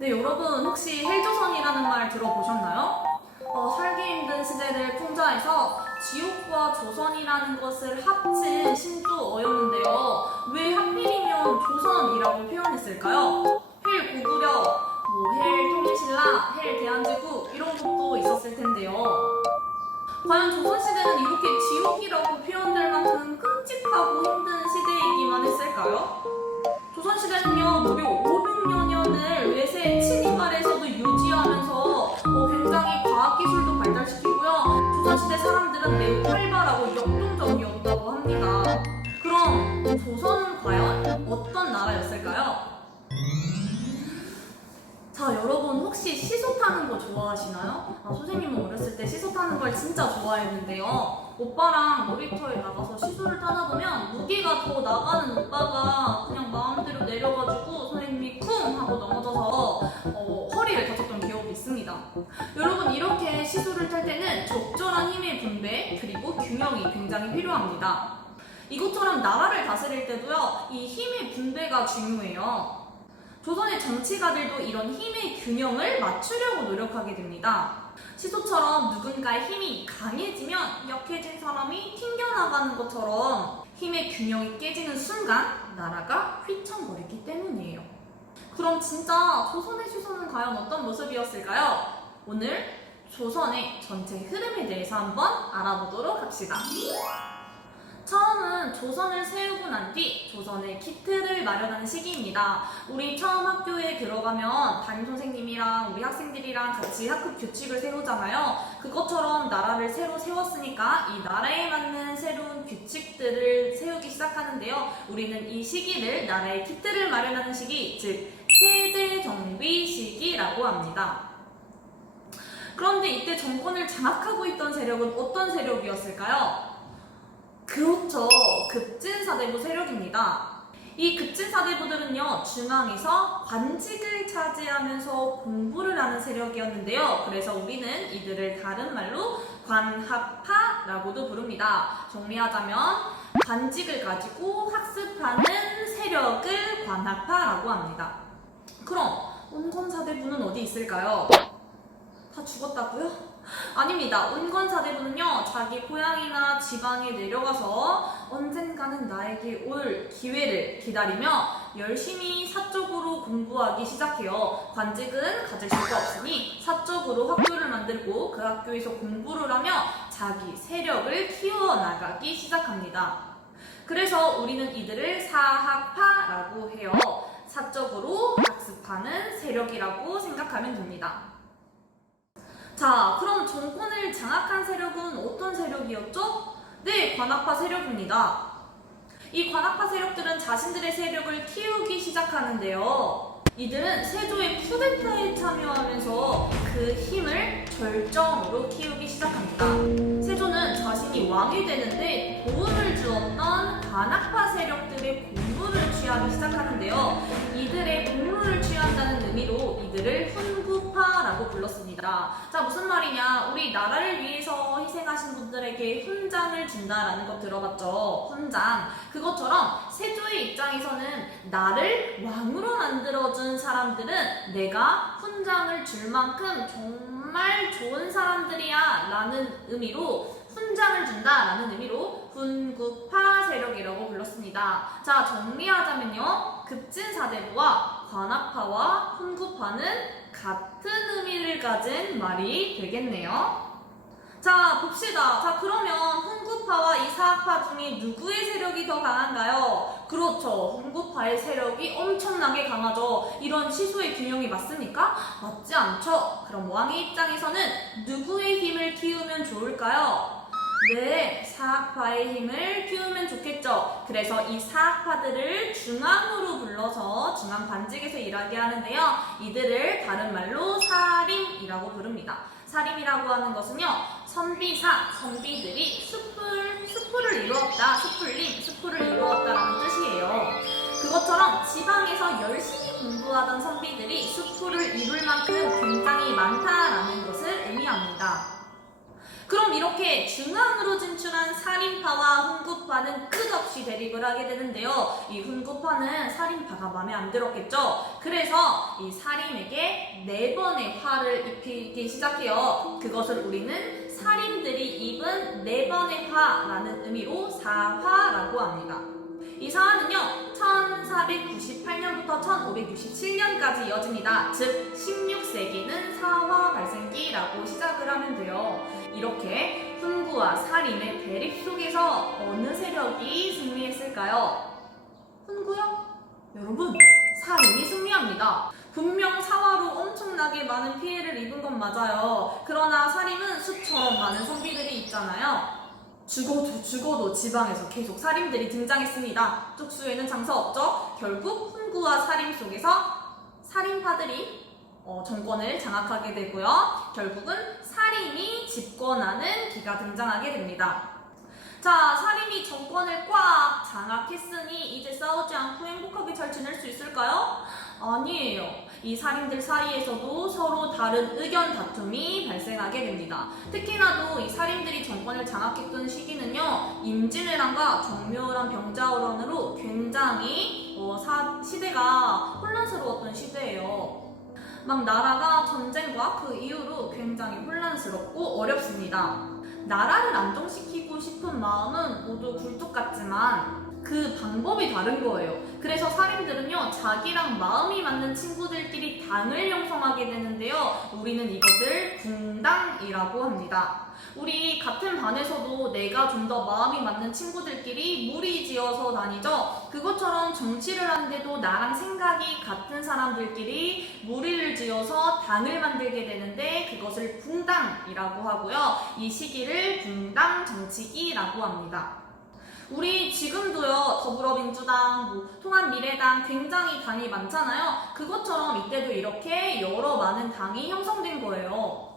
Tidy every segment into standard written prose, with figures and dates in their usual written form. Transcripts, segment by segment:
네, 여러분 혹시 헬조선이라는 말 들어보셨나요? 살기 힘든 시대를 풍자해서 지옥과 조선이라는 것을 합친 신조어였는데요. 왜 하필이면 조선이라고 표현했을까요? 헬 고구려, 헬 통일신라, 헬 대한제국 이런 것도 있었을 텐데요. 과연 조선시대는 이렇게 지옥이라고 표현될 만큼 끔찍하고 힘든 시대이기만 했을까요? 조선시대는요, 무려 500여 년을 외세 침입 아래에서도 유지하면서 굉장히 과학기술도 발달시키고요. 조선시대 사람들은 매우 활발하고 역동적이었다고 합니다. 그럼 조선은 과연 어떤 나라였을까요? 자, 여러분 혹시 시소 타는 거 좋아하시나요? 선생님은 어렸을 때 시소 타는 걸 진짜 좋아했는데요. 오빠랑 놀이터에 나가서 시소를 타다 보면 무게가 더 나가는 오빠가 그냥 마음대로 내려가지고 선생님이 쿵 하고 넘어져서 허리를 다쳤던 기억이 있습니다. 여러분 이렇게 시소를 탈 때는 적절한 힘의 분배 그리고 균형이 굉장히 필요합니다. 이것처럼 나라를 다스릴 때도요, 이 힘의 분배가 중요해요. 조선의 정치가들도 이런 힘의 균형을 맞추려고 노력하게 됩니다. 시소처럼 누군가의 힘이 강해지면 약해진 사람이 튕겨나가는 것처럼 힘의 균형이 깨지는 순간 나라가 휘청거리기 때문이에요. 그럼 진짜 조선의 시소는 과연 어떤 모습이었을까요? 오늘 조선의 전체 흐름에 대해서 한번 알아보도록 합시다. 처음은 조선을 세우고 난 뒤 조선의 기틀을 마련하는 시기입니다. 우리 처음 학교에 들어가면 담임선생님이랑 우리 학생들이랑 같이 학급 규칙을 세우잖아요. 그것처럼 나라를 새로 세웠으니까 이 나라에 맞는 새로운 규칙들을 세우기 시작하는데요. 우리는 이 시기를 나라의 기틀을 마련하는 시기, 즉 체제 정비 시기라고 합니다. 그런데 이때 정권을 장악하고 있던 세력은 어떤 세력이었을까요? 그렇죠. 급진사대부 세력입니다. 이 급진사대부들은요, 중앙에서 관직을 차지하면서 공부를 하는 세력이었는데요. 그래서 우리는 이들을 다른 말로 관학파라고도 부릅니다. 정리하자면 관직을 가지고 학습하는 세력을 관학파라고 합니다. 그럼 온건사대부는 어디 있을까요? 다 죽었다고요? 아닙니다. 온건사대부는요, 자기 고향이나 지방에 내려가서 언젠가는 나에게 올 기회를 기다리며 열심히 사적으로 공부하기 시작해요. 관직은 가질 수가 없으니 사적으로 학교를 만들고 그 학교에서 공부를 하며 자기 세력을 키워나가기 시작합니다. 그래서 우리는 이들을 사학파라고 해요. 사적으로 학습하는 세력이라고 생각하면 됩니다. 자, 그럼 정권을 장악한 세력은 어떤 세력이었죠? 네, 관학파 세력입니다. 이 관학파 세력들은 자신들의 세력을 키우기 시작하는데요. 이들은 세조의 쿠데타에 참여하면서 그 힘을 절정으로 키우기 시작합니다. 세조는 자신이 왕이 되는데 도움을 주었던 관학파 세력들의 공로를 취하기 시작하는데요. 이들의 공로를 취한다는 의미로 이들을 훈구파라고 불렀습니다. 자, 무슨 말이냐? 우리 나라를 위해서 희생하신 분들에게 훈장을 준다라는 거 들어봤죠? 훈장. 그것처럼 세조의 입장에서는 나를 왕으로 만들어준 사람들은 내가 훈장을 줄 만큼 정말 좋은 사람들이야 라는 의미로 훈장을 준다 라는 의미로 훈구파 세력이라고 불렀습니다. 자, 정리하자면요, 급진사대부와 관학파와 훈구파는 같은 의미를 가진 말이 되겠네요. 자, 봅시다. 자, 그러면 훈구파와 이 사학파 중에 누구의 세력이 더 강한가요? 그렇죠. 훈구파의 세력이 엄청나게 강하죠. 이런 시소의 균형이 맞습니까? 맞지 않죠. 그럼 왕의 입장에서는 누구의 힘을 키우면 좋을까요? 네, 사학파의 힘을 키우면 좋겠죠. 그래서 이 사학파들을 중앙으로 불러서 중앙 관직에서 일하게 하는데요. 이들을 다른 말로 사림이라고 부릅니다. 사림이라고 하는 것은요, 선비들이 수풀을 이루었다, 수풀을 이루었다라는 뜻이에요. 그것처럼 지방에서 열심히 공부하던 선비들이 수풀을 이룰 만큼 굉장히 많다라는 것을 의미합니다. 그럼 이렇게 중앙으로 진출한 살인파와 훈구파는 끝없이 대립을 하게 되는데요. 이 훈구파는 살인파가 마음에 안 들었겠죠. 그래서 이 살인에게 4번의 화를 입히기 시작해요. 그것을 우리는 살인들이 입은 4번의 화라는 의미로 사화라고 합니다. 이 사화는요 1498년부터 1567년까지 이어집니다. 즉 16세기는 사화 발생기라고 시작을 하면 돼요. 이렇게 훈구와 살인의 대립 속에서 어느 세력이 승리했을까요? 훈구요? 여러분, 살인이 승리합니다. 분명 사화로 엄청나게 많은 피해를 입은 건 맞아요. 그러나 살인은 수처럼 많은 선비들이 있잖아요. 죽어도 지방에서 계속 살인들이 등장했습니다. 쪽수에는 장사 없죠? 결국 훈구와 살인 속에서 살인파들이 정권을 장악하게 되고요. 결국은 살인이 집권하는 기가 등장하게 됩니다. 자, 살인이 정권을 꽉 장악했으니 이제 싸우지 않고 행복하게 잘 지낼 수 있을까요? 아니에요. 이 살인들 사이에서도 서로 다른 의견 다툼이 발생하게 됩니다. 특히나도 이 살인들이 정권을 장악했던 시기는요, 임진왜란과 정묘란 병자호란으로 굉장히 시대가 혼란스러웠던 시대예요. 막 나라가 전쟁과 그 이후로 굉장히 혼란스럽고 어렵습니다. 나라를 안정시키고 싶은 마음은 모두 굴뚝 같지만 그 방법이 다른 거예요. 그래서 살인들은요 자기랑 마음이 맞는 친구들끼리 당을 형성하게 되는데요, 우리는 이것을 붕당이라고 합니다. 우리 같은 반에서도 내가 좀 더 마음이 맞는 친구들끼리 무리지어서 다니죠. 그것처럼 정치를 하는데도 나랑 생각이 같은 사람들끼리 무리를 지어서 당을 만들게 되는데 그것을 붕당이라고 하고요. 이 시기를 붕당 정치기라고 합니다. 우리 지금도요 더불어민주당, 통합미래당 굉장히 당이 많잖아요. 그것처럼 이때도 이렇게 여러 많은 당이 형성된 거예요.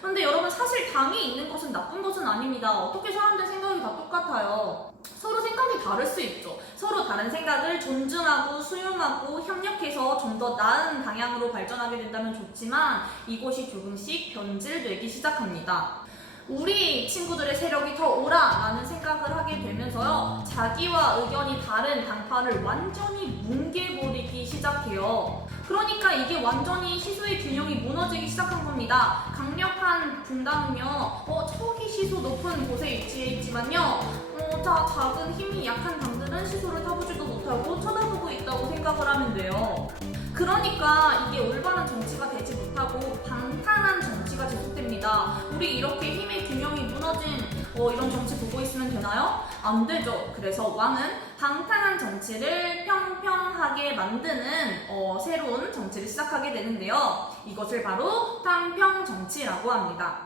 그런데 여러분, 사실 당이 있는 것은 나쁜 것은 아닙니다. 어떻게 사람들 생각이 다 똑같아요? 서로 생각이 다를 수 있죠. 서로 다른 생각을 존중하고 수용하고 협력해서 좀 더 나은 방향으로 발전하게 된다면 좋지만 이것이 조금씩 변질되기 시작합니다. 우리 친구들의 세력이 더 오라라는 생각을 하게 되면서요, 자기와 의견이 다른 당파를 완전히 뭉개버리기 시작해요. 그러니까 이게 완전히 시소의 균형이 무너지기 시작한 겁니다. 강력한 분당은요, 저기 시소 높은 곳에 위치해 있지만요, 작은 힘이 약한 당들은 시소를 타보지도 못하고 쳐다보고 있다고 생각을 하면 돼요. 그러니까 이게 올바른 정치가 되지 못하고 방탕한 정치가 지속됩니다. 우리 이렇게 힘의 균형이 무너진 이런 정치 보고 있으면 되나요? 안 되죠. 그래서 왕은 방탕한 정치를 평평하게 만드는 새로운 정치를 시작하게 되는데요. 이것을 바로 탕평정치라고 합니다.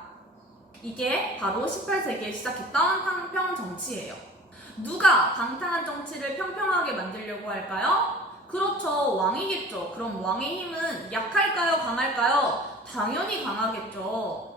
이게 바로 18세기에 시작했던 탕평정치예요. 누가 방탕한 정치를 평평하게 만들려고 할까요? 그렇죠, 왕이겠죠. 그럼 왕의 힘은 약할까요, 강할까요? 당연히 강하겠죠.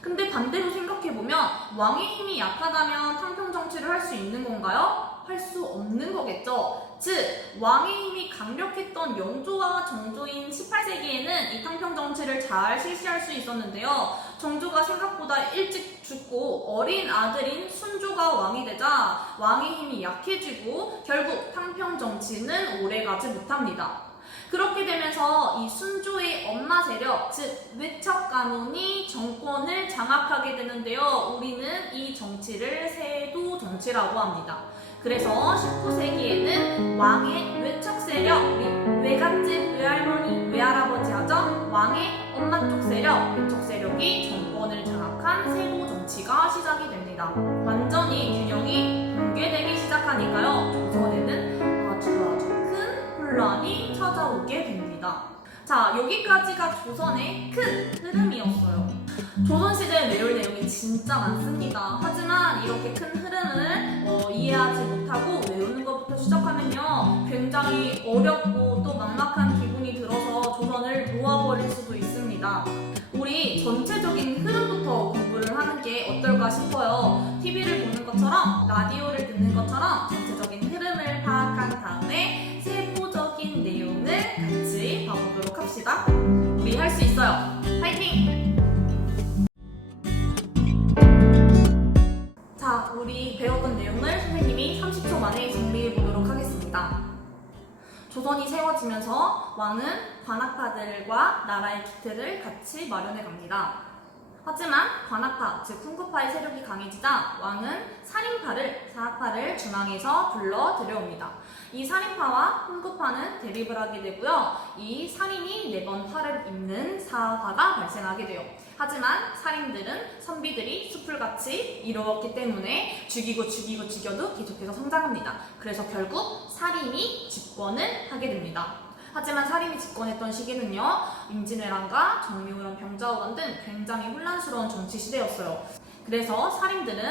근데 반대로 생각해보면 왕의 힘이 약하다면 탕평정치를 할 수 있는 건가요? 할 수 없는 거겠죠. 즉, 왕의 힘이 강력했던 영조와 정조인 18세기에는 이 탕평정치를 잘 실시할 수 있었는데요. 정조가 생각보다 일찍 죽고 어린 아들인 순조가 왕이 되자 왕의 힘이 약해지고 결국 탕평정치는 오래가지 못합니다. 그렇게 되면서 이 순조의 엄마 세력, 즉 외척 가문이 정권을 장악하게 되는데요. 우리는 이 정치를 세도 정치라고 합니다. 그래서 19세기에는 왕의 외척 세력, 우리 외갓집, 외할머니, 외할아버지 하죠? 왕의 엄마 쪽 세력, 외척 세력이 정권을 장악한 세도 정치가 시작이 됩니다. 완전히 균형이 붕괴되기 시작하니까요. 조선에는 아주 큰 혼란이 찾아오게 됩니다. 자, 여기까지가 조선의 큰 흐름이었어요. 조선시대에 외울 내용이 진짜 많습니다. 하지만 이렇게 큰 흐름을 이해하지 못하고 외우는 것부터 시작하면요, 굉장히 어렵고 또 막막한 기분이 들어서 조선을 놓아버릴 수도 있습니다. 우리 전체적인 흐름부터 공부를 하는 게 어떨까 싶어요. TV를 보는 것처럼, 라디오를 듣는 것처럼 전체적인 흐름을 파악한 다음에 세부적인 내용을 같이 봐보도록 합시다. 우리 할 수 있어요. 파이팅! 왕은 관학파들과 나라의 기틀을 같이 마련해 갑니다. 하지만 관학파, 즉 훈구파의 세력이 강해지자 왕은 살인파를, 사학파를 중앙에서 불러 들여옵니다. 이 살인파와 훈구파는 대립을 하게 되고요. 이 살인이 4번 팔을 잇는 사화가 발생하게 돼요. 하지만 살인들은 선비들이 숲을같이 이루었기 때문에 죽여도 계속해서 성장합니다. 그래서 결국 살인이 집권을 하게 됩니다. 하지만 살인이 집권했던 시기는요, 임진왜란과 정유회란, 병자호란 등 굉장히 혼란스러운 정치 시대였어요. 그래서 살인들은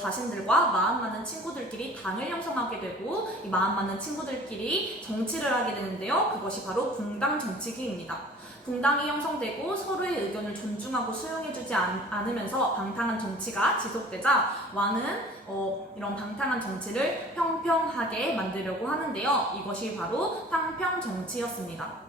자신들과 마음 맞는 친구들끼리 당을 형성하게 되고, 이 마음 맞는 친구들끼리 정치를 하게 되는데요. 그것이 바로 붕당 정치기입니다. 붕당이 형성되고 서로의 의견을 존중하고 수용해주지 않으면서 방탕한 정치가 지속되자 왕은 이런 방탕한 정치를 평평하게 만들려고 하는데요. 이것이 바로 탕평정치였습니다.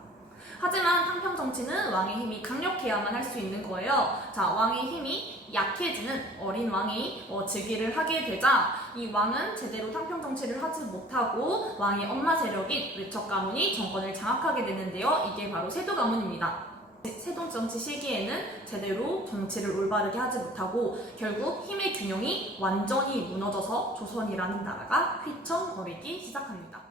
하지만 탕평정치는 왕의 힘이 강력해야만 할 수 있는 거예요. 자, 왕의 힘이 약해지는 어린 왕이 즉위를 하게 되자 이 왕은 제대로 탕평정치를 하지 못하고 왕의 엄마 세력인 외척 가문이 정권을 장악하게 되는데요. 이게 바로 세도 가문입니다. 세동정치 시기에는 제대로 정치를 올바르게 하지 못하고 결국 힘의 균형이 완전히 무너져서 조선이라는 나라가 휘청거리기 시작합니다.